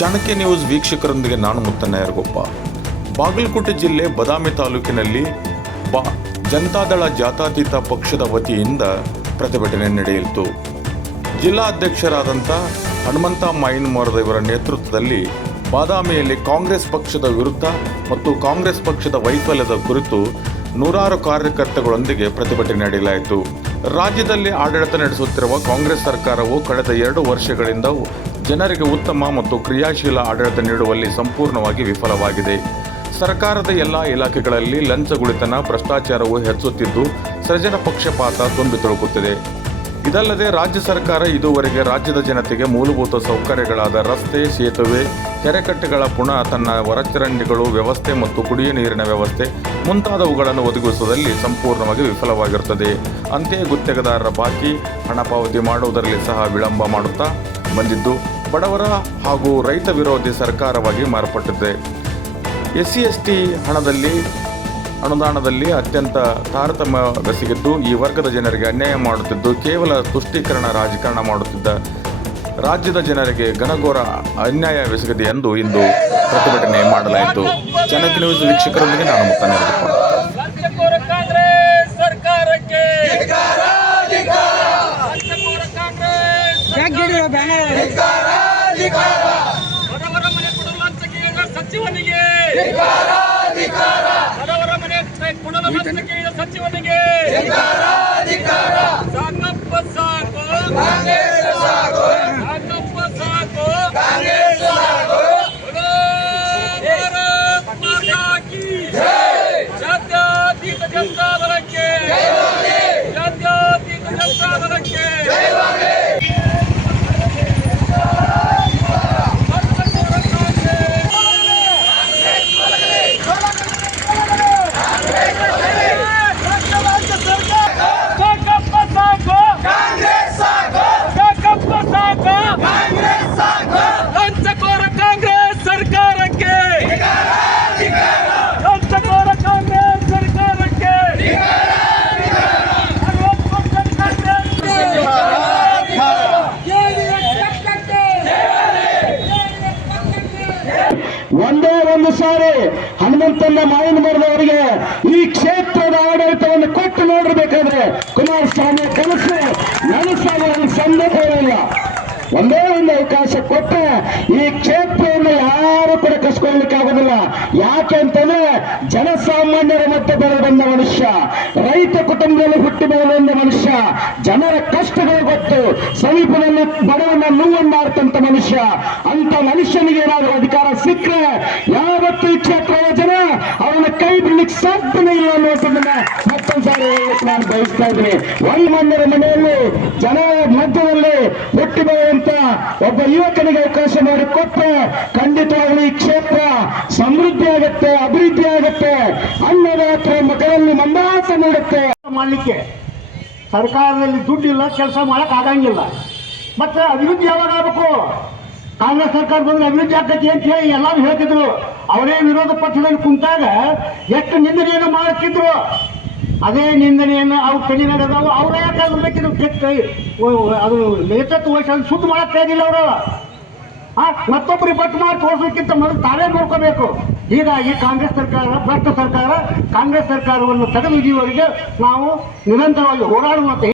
Chanakya news ವೀಕ್ಷಕರೊಂದಿಗೆ ನಾನು ಮುತ್ತನಾಯರಗೊಪ್ಪ ಬಾಗಲಕೋಟೆ ಜಿಲ್ಲೆ ಬದಾಮಿ ತಾಲೂಕಿನಲ್ಲಿ ಬಾ, ಜನತಾದಳ ಜಾತಾತೀತ ಪಕ್ಷದ ವತಿಯಿಂದ ಪ್ರತಿಭಟನೆ ನಡೆಯಿತು. ಜಿಲ್ಲಾ ಅಧ್ಯಕ್ಷರಾದಂಥ ಹನುಮಂತ ಮಾಯಿನ್ಮೋರದ ಇವರ ನೇತೃತ್ವದಲ್ಲಿ ಬಾದಾಮಿಯಲ್ಲಿ ಕಾಂಗ್ರೆಸ್ ಪಕ್ಷದ ವಿರುದ್ಧ ಮತ್ತು ಕಾಂಗ್ರೆಸ್ ಪಕ್ಷದ ವೈಫಲ್ಯದ ಕುರಿತು ನೂರಾರು ಕಾರ್ಯಕರ್ತಗಳೊಂದಿಗೆ ಪ್ರತಿಭಟನೆ ನಡೆಯಲಾಯಿತು. ರಾಜ್ಯದಲ್ಲಿ ಆಡಳಿತ ನಡೆಸುತ್ತಿರುವ ಕಾಂಗ್ರೆಸ್ ಸರ್ಕಾರವು ಕಳೆದ ಎರಡು ವರ್ಷಗಳಿಂದ ಜನರಿಗೆ ಉತ್ತಮ ಮತ್ತು ಕ್ರಿಯಾಶೀಲ ಆಡಳಿತ ನೀಡುವಲ್ಲಿ ಸಂಪೂರ್ಣವಾಗಿ ವಿಫಲವಾಗಿದೆ. ಸರ್ಕಾರದ ಎಲ್ಲ ಇಲಾಖೆಗಳಲ್ಲಿ ಲಂಚಗುಳಿತನ, ಭ್ರಷ್ಟಾಚಾರವು ಹೆಚ್ಚುತ್ತಿದ್ದು, ಸೃಜನ ಪಕ್ಷಪಾತ ತುಂಬಿ ತುಳುಕುತ್ತಿದೆ. ಇದಲ್ಲದೆ ರಾಜ್ಯ ಸರ್ಕಾರ ಇದುವರೆಗೆ ರಾಜ್ಯದ ಜನತೆಗೆ ಮೂಲಭೂತ ಸೌಕರ್ಯಗಳಾದ ರಸ್ತೆ, ಸೇತುವೆ, ಕೆರೆಕಟ್ಟೆಗಳ ಪುನಃ ತನ್ನ ಹೊರಚರಂಡಿಗಳು, ವ್ಯವಸ್ಥೆ ಮತ್ತು ಕುಡಿಯುವ ನೀರಿನ ವ್ಯವಸ್ಥೆ ಮುಂತಾದವುಗಳನ್ನು ಒದಗಿಸುವುದರಲ್ಲಿ ಸಂಪೂರ್ಣವಾಗಿ ವಿಫಲವಾಗಿರುತ್ತದೆ. ಅಂತೆಯೇ ಗುತ್ತಿಗೆದಾರರ ಬಾಕಿ, ಹಣ ಪಾವತಿ ಮಾಡುವುದರಲ್ಲಿ ಸಹ ವಿಳಂಬ ಮಾಡುತ್ತಾ ಬಂದಿದ್ದು. ಬಡವರ ಹಾಗೂ ರೈತ ವಿರೋಧಿ ಸರ್ಕಾರವಾಗಿ ಮಾರ್ಪಟ್ಟಿದೆ. ಎಸ್ ಸಿ ಎಸ್ ಟಿ ಹಣದಲ್ಲಿ, ಅನುದಾನದಲ್ಲಿ ಅತ್ಯಂತ ತಾರತಮ್ಯ ತಾರತಮ್ಯವೆಸಗಿದ್ದು ಈ ವರ್ಗದ ಜನರಿಗೆ ಅನ್ಯಾಯ ಮಾಡುತ್ತಿದ್ದು, ಕೇವಲ ತುಷ್ಟೀಕರಣ ರಾಜಕಾರಣ ಮಾಡುತ್ತಿದ್ದ ರಾಜ್ಯದ ಜನರಿಗೆ ಘನಘೋರ ಅನ್ಯಾಯವೆಸಗಿದೆ ಎಂದು ಇಂದು ಪ್ರತಿಭಟನೆ ಮಾಡಲಾಯಿತು. ಜನಕ ನ್ಯೂಸ್ ವೀಕ್ಷಕರೊಂದಿಗೆ ನಾನು ಮುಕ್ತಾಯ ರಾಜ್ಯಕೋರ ಕಾಂಗ್ರೆಸ್ ಸರ್ಕಾರಕ್ಕೆ ರಾಜ್ಯಕೋರ ಕಾಂಗ್ರೆಸ್ ಬಡವರ ಮನೆ ಕೊಡಲು ಲಂಚಕ್ಕೆ ಸಚಿವನಿಗೆ. ಒಂದೇ ಒಂದು ಸಾರಿ ಹನುಮಂತನ ಮಾವಿನ ಮರದವರಿಗೆ ಈ ಕ್ಷೇತ್ರದ ಆಡಳಿತವನ್ನು ಕೊಟ್ಟು ನೋಡಿರ್ಬೇಕಾದ್ರೆ ಕುಮಾರಸ್ವಾಮಿ ಕನಸು. ನನಸಾಗುವ ಸಂದೇಹವಿಲ್ಲ. ಒಂದೇ ಒಂದು ಅವಕಾಶ ಕೊಟ್ಟ ಈ ಕ್ಷೇತ್ರವನ್ನು ಯಾರು ಕೂಡ ಕಸ್ಕೊಳ್ಳಿಕ್ಕೆ ಆಗೋದಿಲ್ಲ ಯಾಕೆ ಅಂತಂದ್ರೆ ಜನಸಾಮಾನ್ಯರ ಬೆಳೆದು ಬಂದ ಮನುಷ್ಯ, ರೈತ ಕುಟುಂಬದಲ್ಲಿ ಹುಟ್ಟಿ ಬೆಳೆದ ಮನುಷ್ಯ, ಜನರ ಕಷ್ಟಗಳು ಗೊತ್ತು, ಸಮೀಪದಲ್ಲಿ ಬಡವನ್ನ ನೋವನ್ನು ಮಾಡ್ತಂತ ಮನುಷ್ಯ ಅಂತ ಮನುಷ್ಯನಿಗೆ ಏನಾದರೂ ಅಧಿಕಾರ ಸಿಕ್ಕರೆ ಯಾವತ್ತು ಈ ಪ್ರಯೋಜನ ಜನ ಅವನ ಕೈ ಬಿಡ್ಲಿಕ್ಕೆ ಸಾಧ್ಯನೇ ಇಲ್ಲ ಅನ್ನೋದನ್ನ ಮತ್ತೊಂದ್ಸಾರಿ ನಾನು ಬಯಸ್ತಾ ಇದ್ದೀನಿ. ವೈಮಾನ್ಯರ ಮನೆಯಲ್ಲಿ ಜನರ ಮಧ್ಯದಲ್ಲಿ ಹುಟ್ಟಿ ಬೆಳೆಯುವಂತ ಒಬ್ಬ ಯುವಕನಿಗೆ ಅವಕಾಶ ಮಾಡಿಕೊಟ್ರೆ ಖಂಡಿತವಾಗಲೂ ಈ ಕ್ಷೇತ್ರ ಸಮೃದ್ಧಿ ಆಗುತ್ತೆ, ಅಭಿವೃದ್ಧಿ ಆಗುತ್ತೆ ಅನ್ನದಾತ್ರ ಮಕ್ಕಳಲ್ಲಿ ಮಂದಾಸ ನೀಡುತ್ತೆ ಮಾಡಲಿಕ್ಕೆ ಸರ್ಕಾರದಲ್ಲಿ ದುಡ್ಡಿಲ್ಲ, ಕೆಲಸ ಮಾಡಕ್ ಆಗಂಗಿಲ್ಲ. ಮತ್ತೆ ಅಭಿವೃದ್ಧಿ ಯಾವಾಗ ಆಗಬೇಕು? ಕಾಂಗ್ರೆಸ್ ಸರ್ಕಾರ ಬಂದ್ರೆ ಅಭಿವೃದ್ಧಿ ಆಗ್ತೈತಿ ಅಂತ ಹೇಳಿ ಎಲ್ಲರೂ ಹೇಳ್ತಿದ್ರು. ಅವರೇ ವಿರೋಧ ಪಕ್ಷದಲ್ಲಿ ಕುಂತಾಗ ಎಷ್ಟು ನಿಂದನೆಯನ್ನು ಮಾಡುತ್ತಿದ್ರು ಅದೇ ನಿಂದನೆಯನ್ನು ಅವ್ರು ತಲೆ ನಡೆದಾವ ಅವ್ರ ಯಾಕೆ ಬೇಕಿದ್ರು ಕೆಟ್ಟ ಅದು ನೇತೃತ್ವ ವಹಿಸಲು ಸುದ್ದಿ ಮಾಡಕ್ ಅವರು. ಮತ್ತೊಬ್ಬರಿಗೆ ಬಟ್ ಮಾಡಿ ತೋರಿಸೋಕ್ಕಿಂತ ಮೊದಲು ತಾವೇ ನೋಡ್ಕೋಬೇಕು. ಹೀಗಾಗಿ ಕಾಂಗ್ರೆಸ್ ಸರ್ಕಾರ, ಭ್ರಷ್ಟ ಸರ್ಕಾರ, ಕಾಂಗ್ರೆಸ್ ಸರ್ಕಾರವನ್ನು ತೆಗೆದುವರೆಗೆ ನಾವು ನಿರಂತರವಾಗಿ ಹೋರಾಡುವಂತೆ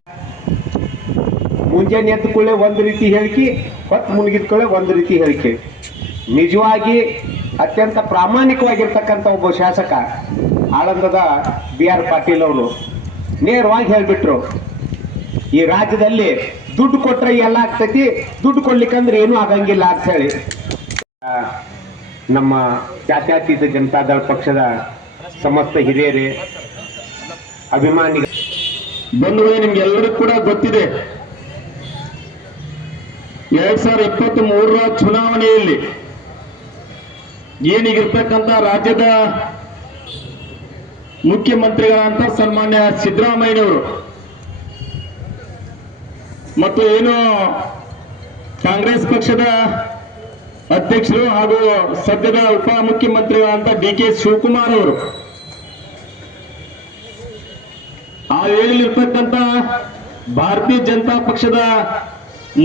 ಮುಂಜಾನೆ ಎದ್ದ ಕೂಡಲೇ ಒಂದು ರೀತಿ ಹೇಳಿಕೆ, ಹೊತ್ತು ಮುಳುಗಿದ ಕೂಡಲೇ ಒಂದು ರೀತಿ ಹೇಳಿಕೆ. ನಿಜವಾಗಿ ಅತ್ಯಂತ ಪ್ರಾಮಾಣಿಕವಾಗಿರ್ತಕ್ಕಂಥ ಒಬ್ಬ ಶಾಸಕ, ಆಳಂದದ ಬಿ ಆರ್ ಪಾಟೀಲ್ ಅವರು ನೇರವಾಗಿ ಹೇಳಿಬಿಟ್ರು, ಈ ರಾಜ್ಯದಲ್ಲಿ ದುಡ್ಡು ಕೊಟ್ರೆ ಎಲ್ಲ ಆಗ್ತೈತಿ. ದುಡ್ಡು ಕೊಡ್ಲಿಕ್ಕಂದ್ರೆ ಏನೂ ಆಗಂಗಿಲ್ಲ ಅಂತ ಹೇಳಿ. ನಮ್ಮ ಜನತಾ ಜನತಾದಳ ಪಕ್ಷದ ಸಮಸ್ತ ಹಿರಿಯರೇ ಅಭಿಮಾನಿ ಬಂಧುಗಳೇ ನಿಮ್ಗೆಲ್ಲರಿಗೂ ಕೂಡ ಗೊತ್ತಿದೆ. ಎರಡ್ ಸಾವಿರದ ಇಪ್ಪತ್ತ್ ಮೂರರ ಚುನಾವಣೆಯಲ್ಲಿ ಏನೀಗಿರ್ತಕ್ಕಂಥ ರಾಜ್ಯದ ಮುಖ್ಯಮಂತ್ರಿಗಳಂತ ಸನ್ಮಾನ್ಯ ಸಿದ್ದರಾಮಯ್ಯನವರು ಮತ್ತು ಏನು ಕಾಂಗ್ರೆಸ್ ಪಕ್ಷದ ಅಧ್ಯಕ್ಷರು ಹಾಗೂ ಸದ್ಯದ ಉಪ ಮುಖ್ಯಮಂತ್ರಿಗಳಂತ ಡಿ ಕೆ ಶಿವಕುಮಾರ್ ಅವರು ಆ ವೇಳೆಯಲ್ಲಿರ್ತಕ್ಕಂಥ ಭಾರತೀಯ ಜನತಾ ಪಕ್ಷದ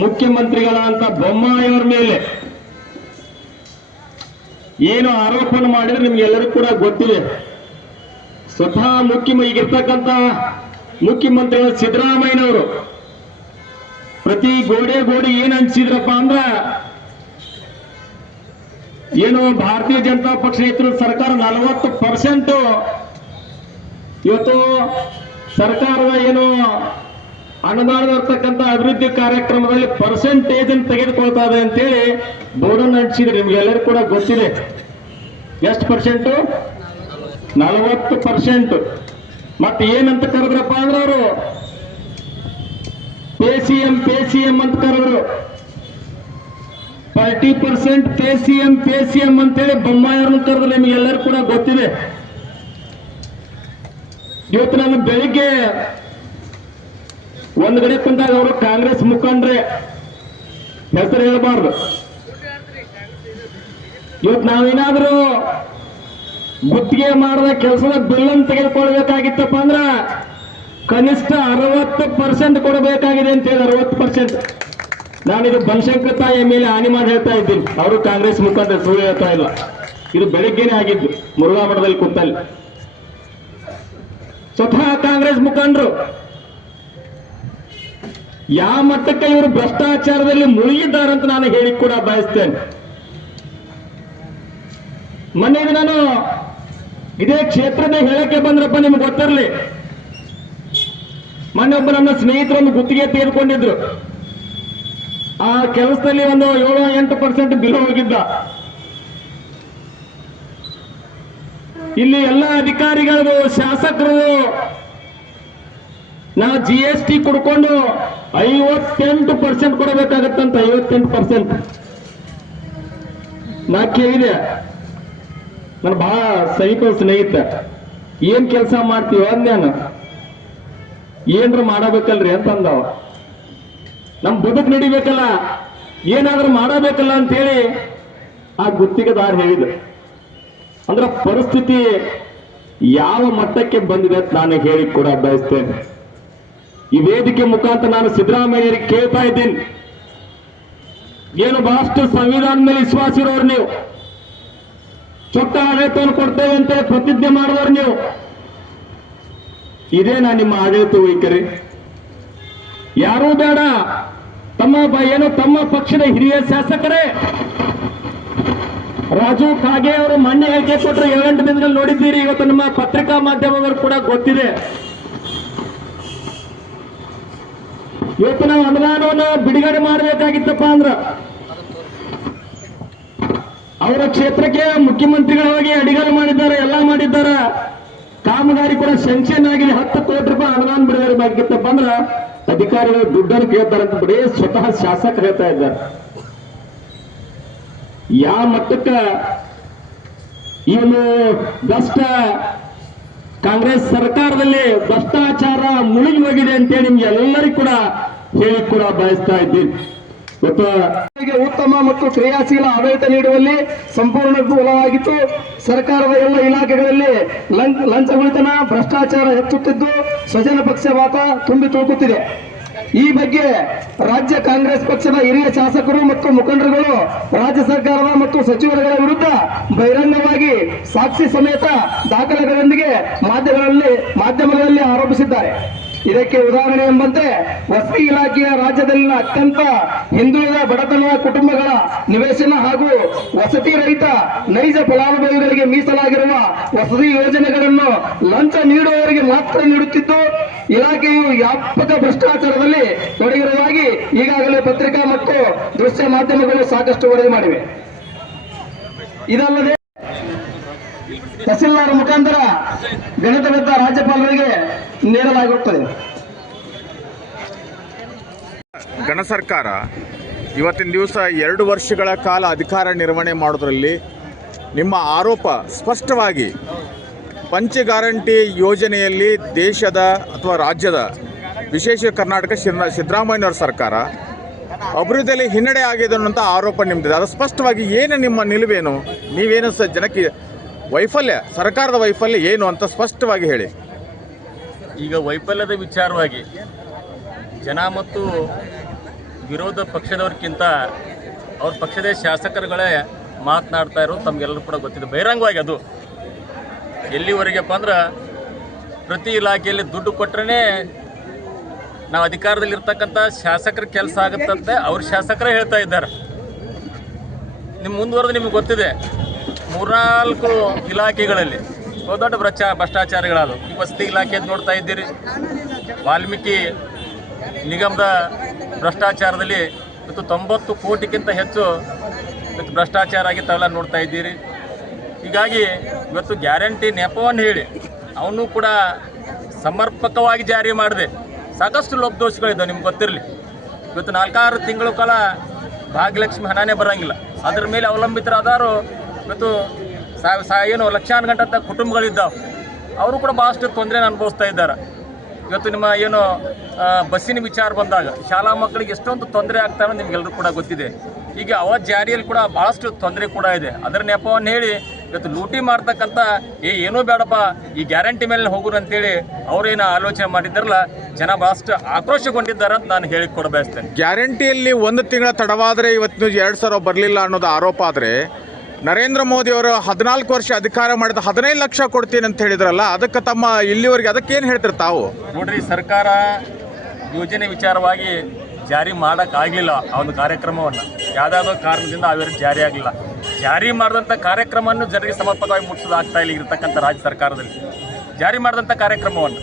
ಮುಖ್ಯಮಂತ್ರಿಗಳಂತ ಬೊಮ್ಮಾಯಿಯವರ ಮೇಲೆ ಏನು ಆರೋಪವನ್ನು ಮಾಡಿದ್ರೆ ನಿಮ್ಗೆಲ್ಲರಿಗೂ ಕೂಡ ಗೊತ್ತಿದೆ. ಸ್ವತಃ ಮುಖ್ಯ ಈಗಿರ್ತಕ್ಕಂಥ ಮುಖ್ಯಮಂತ್ರಿಗಳು ಸಿದ್ದರಾಮಯ್ಯನವರು ಪ್ರತಿ ಗೋಡೆ ಗೋಡೆ ಏನ್ ಅನ್ಸಿದ್ರಪ್ಪ ಅಂದ್ರ ಏನು ಭಾರತೀಯ ಜನತಾ ಪಕ್ಷ ನೇತೃತ್ವದ ಸರ್ಕಾರ ನಲವತ್ತು ಪರ್ಸೆಂಟ್ ಇವತ್ತು ಸರ್ಕಾರದ ಏನು ಅನುದಾನ ಇರ್ತಕ್ಕಂಥ ಅಭಿವೃದ್ಧಿ ಕಾರ್ಯಕ್ರಮದಲ್ಲಿ ಪರ್ಸೆಂಟೇಜ್ ಅನ್ನು ತೆಗೆದುಕೊಳ್ತಾ ಇದೆ ಅಂತೇಳಿ ಬೋರ್ಡನ್ನು ಹಂಚಿದ್ರೆ ನಿಮ್ಗೆಲ್ಲರೂ ಕೂಡ ಗೊತ್ತಿದೆ. ಎಷ್ಟು ಪರ್ಸೆಂಟು ನಲವತ್ತು ಪರ್ಸೆಂಟ್ ಮತ್ತೆ ಏನಂತ ಕರೆದ್ರಪ್ಪ ಅಂದ್ರೆ ಅವರು PayCM M pay C M ಅಂತ ಕರೆದ್ರು ಫಾರ್ಟಿ ಪರ್ಸೆಂಟ್ ಪೇಸಿಎಂ ಪೇಸಿಎಂ ಅಂತೇಳಿ ಬೊಮ್ಮಾಯವ್ರನ್ನ ಕರೆದ್ರು ನಿಮ್ಗೆಲ್ಲರೂ ಕೂಡ ಗೊತ್ತಿದೆ. ಇವತ್ತು ನಾನು ಬೆಳಿಗ್ಗೆ ಒಂದು ಕಡೆ ಕುಂತಾಗ ಅವರು ಕಾಂಗ್ರೆಸ್ ಮುಖಂಡ್ರೆ. ಹೆಸರು ಹೇಳಬಾರ್ದು. ಇವತ್ತು ನಾವೇನಾದ್ರೂ ಗುತ್ತಿಗೆ ಮಾಡಿದ ಕೆಲಸದ ಬಿಲ್ಲನ್ನು ತೆಗೆದುಕೊಳ್ಬೇಕಾಗಿತ್ತಪ್ಪ ಅಂದ್ರ ಕನಿಷ್ಠ ಅರವತ್ತು ಪರ್ಸೆಂಟ್ ಕೊಡಬೇಕಾಗಿದೆ ಅಂತ ಹೇಳಿ, ಅರವತ್ತು ಪರ್ಸೆಂಟ್. ನಾನಿದು ಬನಶಂಕರ ತಾಯಿಯ ಮೇಲೆ ಹಾನಿ ಮಾಡಿ ಹೇಳ್ತಾ ಇದ್ದೀನಿ. ಅವರು ಕಾಂಗ್ರೆಸ್ ಮುಖಂಡ ಸುಳ್ಳು ಹೇಳ್ತಾ ಇಲ್ಲ. ಇದು ಬೆಳಿಗ್ಗೆನೆ ಆಗಿದ್ದು, ಮುರುಘಾ ಮಠದಲ್ಲಿ ಕೂತಲ್ಲಿ. ಸ್ವತಃ ಕಾಂಗ್ರೆಸ್ ಮುಖಂಡರು, ಯಾವ ಮಟ್ಟಕ್ಕೆ ಇವರು ಭ್ರಷ್ಟಾಚಾರದಲ್ಲಿ ಅಂತ ನಾನು ಹೇಳಿ ಕೂಡ ಬಯಸ್ತೇನೆ. ಮೊನ್ನೆ ನಾನು ಇದೇ ಕ್ಷೇತ್ರದ ಹೇಳಕ್ಕೆ ಬಂದ್ರಪ್ಪ, ನಿಮ್ಗೆ ಗೊತ್ತಿರಲಿ. ಮೊನ್ನೆ ಸ್ನೇಹಿತರನ್ನು ನನ್ನ ಸ್ನೇಹಿತರೊಂದು ಗುತ್ತಿಗೆ ತೆಗೆದುಕೊಂಡಿದ್ರು. ಆ ಕೆಲಸದಲ್ಲಿ ಒಂದು ಏಳು ಎಂಟು ಪರ್ಸೆಂಟ್ ಬಿಲ್ ಹೋಗಿದ್ದ. ಇಲ್ಲಿ ಎಲ್ಲ ಅಧಿಕಾರಿಗಳು, ಶಾಸಕರು, ನಾ ಜಿ ಎಸ್ ಟಿ ಕೊಡ್ಕೊಂಡು ಐವತ್ತೆಂಟು ಪರ್ಸೆಂಟ್ ಕೊಡಬೇಕಾಗತ್ತಂತ, ಐವತ್ತೆಂಟು ಪರ್ಸೆಂಟ್ ನಾ ಕೇಳಿದೆ ನನ್ನ ಬಹಳ ಸೈಕಲ್ ಸ್ನೇಹಿತ, ಏನ್ ಕೆಲಸ ಮಾಡ್ತೀವ ಅಂದ್ಯಾನ ಏನ್ರ ಮಾಡಬೇಕಲ್ರಿ ಅಂತ ಅಂದವ ನಮ್ ಬದುಕು ನಡಿಬೇಕಲ್ಲ, ಏನಾದ್ರೂ ಮಾಡಬೇಕಲ್ಲ ಅಂತೇಳಿ ಆ ಗುತ್ತಿಗೆದಾರ ಹೇಳಿದ ಅಂದ್ರ ಪರಿಸ್ಥಿತಿ ಯಾವ ಮಟ್ಟಕ್ಕೆ ಬಂದಿದೆ ಅಂತ ನಾನು ಹೇಳಿ ಕೂಡ ಬಯಸ್ತೇನೆ. ಈ ವೇದಿಕೆ ಮುಖಾಂತರ ನಾನು ಸಿದ್ದರಾಮಯ್ಯರಿಗೆ ಕೇಳ್ತಾ ಇದ್ದೀನಿ. ಏನು ಬಹಳಷ್ಟು ಸಂವಿಧಾನ ಮೇಲೆ ವಿಶ್ವಾಸ ಇರೋರು ನೀವು. ಚೊಕ್ಕ ಆಡಳಿತವನ್ನು ಕೊಡ್ತೇವೆ ಅಂತೇಳಿ ಪ್ರತಿಜ್ಞೆ ಮಾಡುವವರು ನೀವು. ಇದೇನಾ ನಿಮ್ಮ ಆಡಳಿತ ವೈಖರಿ? ಯಾರೂ ಬೇಡ. ತಮ್ಮ ಏನು ತಮ್ಮ ಪಕ್ಷದ ಹಿರಿಯ ಶಾಸಕರೇ? ರಾಜು ಖಾಗೆ ಅವರು ಮೊನ್ನೆ ಹೇಳಿಕೆ ಕೊಟ್ಟರೆ ಏಳೆಂಟು ದಿನದಲ್ಲಿ ನೋಡಿದ್ದೀರಿ. ಇವತ್ತು ನಮ್ಮ ಪತ್ರಿಕಾ ಮಾಧ್ಯಮದವರು ಕೂಡ ಗೊತ್ತಿದೆ. ಇವತ್ತು ನಾವು ಅನುದಾನವನ್ನು ಬಿಡುಗಡೆ ಮಾಡಬೇಕಾಗಿತ್ತಪ್ಪ ಅಂದ್ರ ಅವರ ಕ್ಷೇತ್ರಕ್ಕೆ ಮುಖ್ಯಮಂತ್ರಿಗಳವಾಗಿ ಅಡಿಗಲ್ ಮಾಡಿದ್ದಾರೆ, ಎಲ್ಲ ಮಾಡಿದ್ದಾರೆ. ಕಾಮಗಾರಿ ಕೂಡ ಸೆಂಕ್ಷನ್ ಆಗಿ ಹತ್ತು ಕೋಟಿ ರೂಪಾಯಿ ಅನುದಾನ ಬಿಡುಗಡೆ ಮಾಡಿತ್ತಪ್ಪ ಅಂದ್ರ ಅಧಿಕಾರಿಗಳು ದುಡ್ಡನ್ನು ಅಂತ ಬರೀ ಸ್ವತಃ ಶಾಸಕ ಹೇಳ್ತಾ ಇದ್ದಾರೆ. ಯಾವ ಮಟ್ಟಕ್ಕ ಇವನು ಭ್ರಷ್ಟ ಕಾಂಗ್ರೆಸ್ ಸರ್ಕಾರದಲ್ಲಿ ಭ್ರಷ್ಟಾಚಾರ ಮುಳುಗಿ ಹೋಗಿದೆ ಅಂತೇಳಿ ನಿಮ್ಗೆ ಎಲ್ಲರಿಗೂ ಕೂಡ ಹೇಳಿ ಕೂಡ ಬಯಸ್ತಾ ಇದ್ದೀನಿ. ಉತ್ತಮ ಮತ್ತು ಕ್ರಿಯಾಶೀಲ ಆಡಳಿತ ನೀಡುವಲ್ಲಿ ಸಂಪೂರ್ಣ ವಿಫಲವಾಗಿತ್ತು ಸರ್ಕಾರದ ಎಲ್ಲ ಇಲಾಖೆಗಳಲ್ಲಿ ಲಂಚ ಲಂಚ ಉಳಿತನ ಭ್ರಷ್ಟಾಚಾರ ಹೆಚ್ಚುತ್ತಿದ್ದು ಸ್ವಜನ ಪಕ್ಷಪಾತ ತುಂಬಿ ತುಳುಕುತ್ತಿದೆ. ಈ ಬಗ್ಗೆ ರಾಜ್ಯ ಕಾಂಗ್ರೆಸ್ ಪಕ್ಷದ ಹಿರಿಯ ಶಾಸಕರು ಮತ್ತು ಮುಖಂಡರುಗಳು ರಾಜ್ಯ ಸರ್ಕಾರದ ಮತ್ತು ಸಚಿವರುಗಳ ವಿರುದ್ಧ ಬಹಿರಂಗವಾಗಿ ಸಾಕ್ಷಿ ಸಮೇತ ದಾಖಲೆಗಳೊಂದಿಗೆ ಮಾಧ್ಯಮಗಳಲ್ಲಿ ಮಾಧ್ಯಮಗಳಲ್ಲಿ ಆರೋಪಿಸಿದ್ದಾರೆ. ಇದಕ್ಕೆ ಉದಾಹರಣೆ ಎಂಬಂತೆ ವಸತಿ ಇಲಾಖೆಯ ರಾಜ್ಯದಲ್ಲಿನ ಅತ್ಯಂತ ಹಿಂದುಳಿದ ಬಡತನ ಕುಟುಂಬಗಳ ನಿವೇಶನ ಹಾಗೂ ವಸತಿ ರಹಿತ ನೈಜ ಫಲಾನುಭವಿಗಳಿಗೆ ಮೀಸಲಾಗಿರುವ ವಸತಿ ಯೋಜನೆಗಳನ್ನು ಲಂಚ ನೀಡುವವರಿಗೆ ಮಾತ್ರ ನೀಡುತ್ತಿದ್ದು, ಇಲಾಖೆಯು ವ್ಯಾಪಕ ಭ್ರಷ್ಟಾಚಾರದಲ್ಲಿ ತೊಡಗಿರುವುದಾಗಿ ಈಗಾಗಲೇ ಪತ್ರಿಕಾ ಮತ್ತು ದೃಶ್ಯ ಮಾಧ್ಯಮಗಳು ಸಾಕಷ್ಟು ವರದಿ ಮಾಡಿವೆ. ಇದಲ್ಲದೆ ತಹಸೀಲ್ದಾರ್ ಮುಖಾಂತರ ಗಣಿತವಿದ್ದ ರಾಜ್ಯಪಾಲರಿಗೆ ನೀಡಲಾಗುತ್ತದೆ. ಗಣ ಸರ್ಕಾರ ಇವತ್ತಿನ ದಿವಸ ಎರಡು ವರ್ಷಗಳ ಕಾಲ ಅಧಿಕಾರ ನಿರ್ವಹಣೆ ಮಾಡೋದ್ರಲ್ಲಿ ನಿಮ್ಮ ಆರೋಪ ಸ್ಪಷ್ಟವಾಗಿ ಪಂಚ ಗ್ಯಾರಂಟಿ ಯೋಜನೆಯಲ್ಲಿ ದೇಶದ ಅಥವಾ ರಾಜ್ಯದ ವಿಶೇಷ ಕರ್ನಾಟಕ ಶಿರ ಸಿದ್ದರಾಮಯ್ಯನವ್ರ ಸರ್ಕಾರ ಅಭಿವೃದ್ಧಿಯಲ್ಲಿ ಹಿನ್ನಡೆ ಆಗಿದೆ ಅನ್ನೋಂಥ ಆರೋಪ ನಿಮ್ಮದಿದೆ ಅದು ಸ್ಪಷ್ಟವಾಗಿ ಏನು ನಿಮ್ಮ ನಿಲುವೇನು? ನೀವೇನು ಸರ್ ಜನಕ್ಕೆ ವೈಫಲ್ಯ, ಸರ್ಕಾರದ ವೈಫಲ್ಯ ಏನು ಅಂತ ಸ್ಪಷ್ಟವಾಗಿ ಹೇಳಿ. ಈಗ ವೈಫಲ್ಯದ ವಿಚಾರವಾಗಿ ಜನ ಮತ್ತು ವಿರೋಧ ಪಕ್ಷದವ್ರಿಗಿಂತ ಅವ್ರ ಪಕ್ಷದ ಶಾಸಕರುಗಳೇ ಮಾತನಾಡ್ತಾ ಇರೋದು ತಮಗೆಲ್ಲರೂ ಕೂಡ ಗೊತ್ತಿದೆ. ಬಹಿರಂಗವಾಗಿ ಅದು. ಎಲ್ಲಿವರೆಗಪ್ಪ ಅಂದ್ರೆ ಪ್ರತಿ ಇಲಾಖೆಯಲ್ಲಿ ದುಡ್ಡು ಕೊಟ್ರೇ ನಾವು ಅಧಿಕಾರದಲ್ಲಿ ಇರ್ತಕ್ಕಂಥ ಶಾಸಕರ ಕೆಲಸ ಆಗುತ್ತಂತೆ ಅವ್ರ ಶಾಸಕರೇ ಹೇಳ್ತಾ ಇದ್ದಾರೆ. ನಿಮ್ಮ ಮುಂದುವರೆದು ನಿಮ್ಗೆ ಗೊತ್ತಿದೆ. ಮೂರ್ನಾಲ್ಕು ಇಲಾಖೆಗಳಲ್ಲಿ, ದೊಡ್ಡ ಭ್ರಷ್ಟ ಭ್ರಷ್ಟಾಚಾರಗಳದು ಈ ವಸತಿ ಇಲಾಖೆ ನೋಡ್ತಾ ಇದ್ದೀರಿ. ವಾಲ್ಮೀಕಿ ನಿಗಮದ ಭ್ರಷ್ಟಾಚಾರದಲ್ಲಿ ಇವತ್ತು ತೊಂಬತ್ತು ಕೋಟಿಗಿಂತ ಹೆಚ್ಚು ಇವತ್ತು ಭ್ರಷ್ಟಾಚಾರ ಆಗಿತ್ತವೆಲ್ಲ ನೋಡ್ತಾ ಇದ್ದೀರಿ. ಹೀಗಾಗಿ ಇವತ್ತು ಗ್ಯಾರಂಟಿ ನೆಪವನ್ನು ಹೇಳಿ, ಅವನು ಕೂಡ ಸಮರ್ಪಕವಾಗಿ ಜಾರಿ ಮಾಡಿದೆ. ಸಾಕಷ್ಟು ಲೋಪದೋಷಗಳಿದ್ದಾವೆ ನಿಮ್ಗೆ ಗೊತ್ತಿರಲಿ. ಇವತ್ತು ನಾಲ್ಕಾರು ತಿಂಗಳ ಕಾಲ ಭಾಗ್ಯಲಕ್ಷ್ಮಿ ಹಣನೇ ಬರೋಂಗಿಲ್ಲ. ಅದ್ರ ಮೇಲೆ ಅವಲಂಬಿತರಾದವರು ಇವತ್ತು ಸಾ ಸಾ ಏನು ಲಕ್ಷಾನು ಗಂಟೆ ಕುಟುಂಬಗಳಿದ್ದಾವೆ. ಅವರು ಕೂಡ ಭಾಳಷ್ಟು ತೊಂದರೆನ ಅನುಭವಿಸ್ತಾ ಇದ್ದಾರೆ. ಇವತ್ತು ನಿಮ್ಮ ಏನು ಬಸ್ಸಿನ ವಿಚಾರ ಬಂದಾಗ ಶಾಲಾ ಮಕ್ಕಳಿಗೆ ಎಷ್ಟೊಂದು ತೊಂದರೆ ಆಗ್ತಾರೆ ನಿಮಗೆಲ್ಲರೂ ಕೂಡ ಗೊತ್ತಿದೆ. ಈಗ ಅವ ಜಾರಿಯಲ್ಲಿ ಕೂಡ ಭಾಳಷ್ಟು ತೊಂದರೆ ಕೂಡ ಇದೆ. ಅದರ ನೆಪವನ್ನು ಹೇಳಿ ಇವತ್ತು ಲೂಟಿ ಮಾಡ್ತಕ್ಕಂಥ ಏ, ಏನೂ ಬೇಡಪ್ಪ, ಈ ಗ್ಯಾರಂಟಿ ಮೇಲೆ ಹೋಗುರು ಅಂತೇಳಿ ಅವರೇನು ಆಲೋಚನೆ ಮಾಡಿದ್ದಾರಲ್ಲ, ಜನ ಭಾಳಷ್ಟು ಆಕ್ರೋಶಗೊಂಡಿದ್ದಾರೆ ಅಂತ ನಾನು ಹೇಳಿ ಕೊಡ ಬಯಸ್ತೇನೆ ಗ್ಯಾರಂಟಿಯಲ್ಲಿ ಒಂದು ತಿಂಗಳ ತಡವಾದರೆ ಇವತ್ತು ಎರಡು ಸಾವಿರ ಬರಲಿಲ್ಲ ಅನ್ನೋದು ಆರೋಪ ಆದರೆ ನರೇಂದ್ರ ಮೋದಿ ಅವರು ಹದಿನಾಲ್ಕು ವರ್ಷ ಅಧಿಕಾರ ಮಾಡಿದ ಹದಿನೈದು ಲಕ್ಷ ಕೊಡ್ತೀನಿ ಅಂತ ಹೇಳಿದ್ರಲ್ಲ, ಅದಕ್ಕೆ ತಮ್ಮ ಇಲ್ಲಿವರೆಗೆ ಅದಕ್ಕೇನು ಹೇಳ್ತೀರಿ ತಾವು? ನೋಡ್ರಿ, ಸರ್ಕಾರ ಯೋಜನೆ ವಿಚಾರವಾಗಿ ಜಾರಿ ಮಾಡೋಕ್ಕಾಗಲಿಲ್ಲ ಆ ಒಂದು ಕಾರ್ಯಕ್ರಮವನ್ನು. ಯಾವುದಾದ್ರೂ ಕಾರಣದಿಂದ ಅವೆರಡು ಜಾರಿ ಆಗಲಿಲ್ಲ. ಜಾರಿ ಮಾಡಿದಂಥ ಕಾರ್ಯಕ್ರಮವನ್ನು ಜನರಿಗೆ ಸಮರ್ಪಕವಾಗಿ ಮುಟ್ಟಿಸೋದಾಗ್ತಾ ಇಲ್ಲಿ ಇರತಕ್ಕಂಥ ರಾಜ್ಯ ಸರ್ಕಾರದಲ್ಲಿ. ಜಾರಿ ಮಾಡಿದಂಥ ಕಾರ್ಯಕ್ರಮವನ್ನು.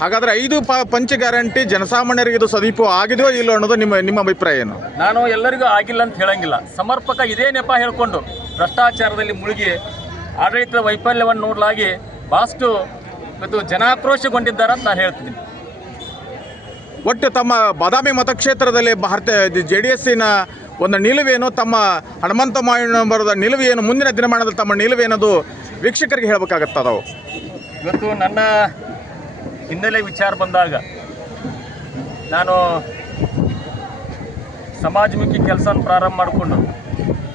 ಹಾಗಾದ್ರೆ ಐದು ಪಂಚ ಗ್ಯಾರಂಟಿ ಜನಸಾಮಾನ್ಯರಿಗೆ ಇದು ಸದೀಪ ಆಗಿದೆಯೋ ಇಲ್ಲೋ ಅನ್ನೋದು ನಿಮ್ಮ ನಿಮ್ಮ ಅಭಿಪ್ರಾಯ ಏನು? ನಾನು ಎಲ್ಲರಿಗೂ ಆಗಿಲ್ಲ ಅಂತ ಹೇಳಂಗಿಲ್ಲ. ಸಮರ್ಪಕ ಇದೇ ನೆಪ ಹೇಳ್ಕೊಂಡು ಭ್ರಷ್ಟಾಚಾರದಲ್ಲಿ ಮುಳುಗಿ ಆಡಳಿತದ ವೈಫಲ್ಯವನ್ನು ನೋಡಲಾಗಿ ಭಾಳಷ್ಟು ಮತ್ತು ಜನಾಕ್ರೋಶಗೊಂಡಿದ್ದಾರೆ ಅಂತ ನಾನು ಹೇಳ್ತೀನಿ. ಒಟ್ಟು ತಮ್ಮ ಬಾದಾಮಿ ಮತಕ್ಷೇತ್ರದಲ್ಲಿ ಭಾರತ ಜೆ ಡಿ ಎಸ್ಸಿನ ಒಂದು ನಿಲುವೇನು ತಮ್ಮ ಹನುಮಂತ ಮಾಯಣ್ಣವರದ ಏನು ಮುಂದಿನ ದಿನಮಾನದಲ್ಲಿ ತಮ್ಮ ನಿಲುವೇನದು ವೀಕ್ಷಕರಿಗೆ ಹೇಳಬೇಕಾಗತ್ತದವು. ಇವತ್ತು ನನ್ನ ಹಿನ್ನೆಲೆ ವಿಚಾರ ಬಂದಾಗ ನಾನು ಸಮಾಜಮುಖಿ ಕೆಲಸನ ಪ್ರಾರಂಭ ಮಾಡಿಕೊಂಡು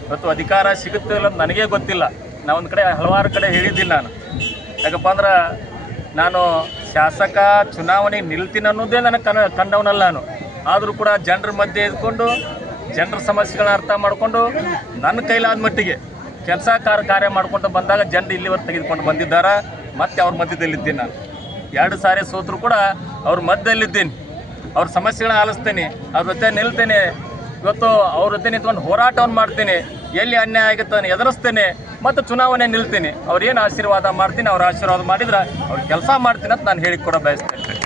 ಇವತ್ತು ಅಧಿಕಾರ ಸಿಗುತ್ತೆ ಇಲ್ಲ ಅಂತ ನನಗೇ ಗೊತ್ತಿಲ್ಲ. ನಾ ಒಂದು ಕಡೆ ಹಲವಾರು ಕಡೆ ಹೇಳಿದ್ದೀನಿ ನಾನು. ಯಾಕಪ್ಪ ಅಂದ್ರೆ ನಾನು ಶಾಸಕ ಚುನಾವಣೆ ನಿಲ್ತೀನಿ ಅನ್ನೋದೇ ನನಗೆ ಕನ ಕಂಡವನಲ್ಲ ನಾನು. ಆದರೂ ಕೂಡ ಜನರ ಮಧ್ಯೆ ಇದ್ಕೊಂಡು ಜನರ ಸಮಸ್ಯೆಗಳನ್ನ ಅರ್ಥ ಮಾಡಿಕೊಂಡು ನನ್ನ ಕೈಲಾದ ಮಟ್ಟಿಗೆ ಕೆಲಸ ಕಾರ ಕಾರ್ಯ ಮಾಡ್ಕೊಂಡು ಬಂದಾಗ ಜನರು ಇಲ್ಲಿವರೆಗೆ ತೆಗೆದುಕೊಂಡು ಬಂದಿದ್ದಾರೆ? ಮತ್ತೆ ಅವ್ರ ಮಧ್ಯದಲ್ಲಿದ್ದೀನಿ ನಾನು. ಎರಡು ಸಾರಿ ಸೋತರು ಕೂಡ ಅವ್ರ ಮಧ್ಯದಲ್ಲಿದ್ದೀನಿ. ಅವ್ರ ಸಮಸ್ಯೆಗಳನ್ನ ಆಲಿಸ್ತೇನೆ. ಅವ್ರ ಜೊತೆ ನಿಲ್ತೇನೆ. ಇವತ್ತು ಅವ್ರ ಜೊತೆ ನಿಂತ್ಕೊಂಡು ಹೋರಾಟವನ್ನು ಮಾಡ್ತೀನಿ. ಎಲ್ಲಿ ಅನ್ಯಾಯ ಆಗುತ್ತೆ ಅದನ್ನು ಎದುರಿಸ್ತೇನೆ. ಮತ್ತು ಚುನಾವಣೆ ನಿಲ್ತೀನಿ. ಅವ್ರೇನು ಆಶೀರ್ವಾದ ಮಾಡ್ತೀನಿ, ಅವ್ರ ಆಶೀರ್ವಾದ ಮಾಡಿದ್ರೆ ಅವ್ರ ಕೆಲಸ ಮಾಡ್ತೀನಿ ಅಂತ ನಾನು ಹೇಳಿಕೊಡ ಬಯಸ್ತೇನೆ.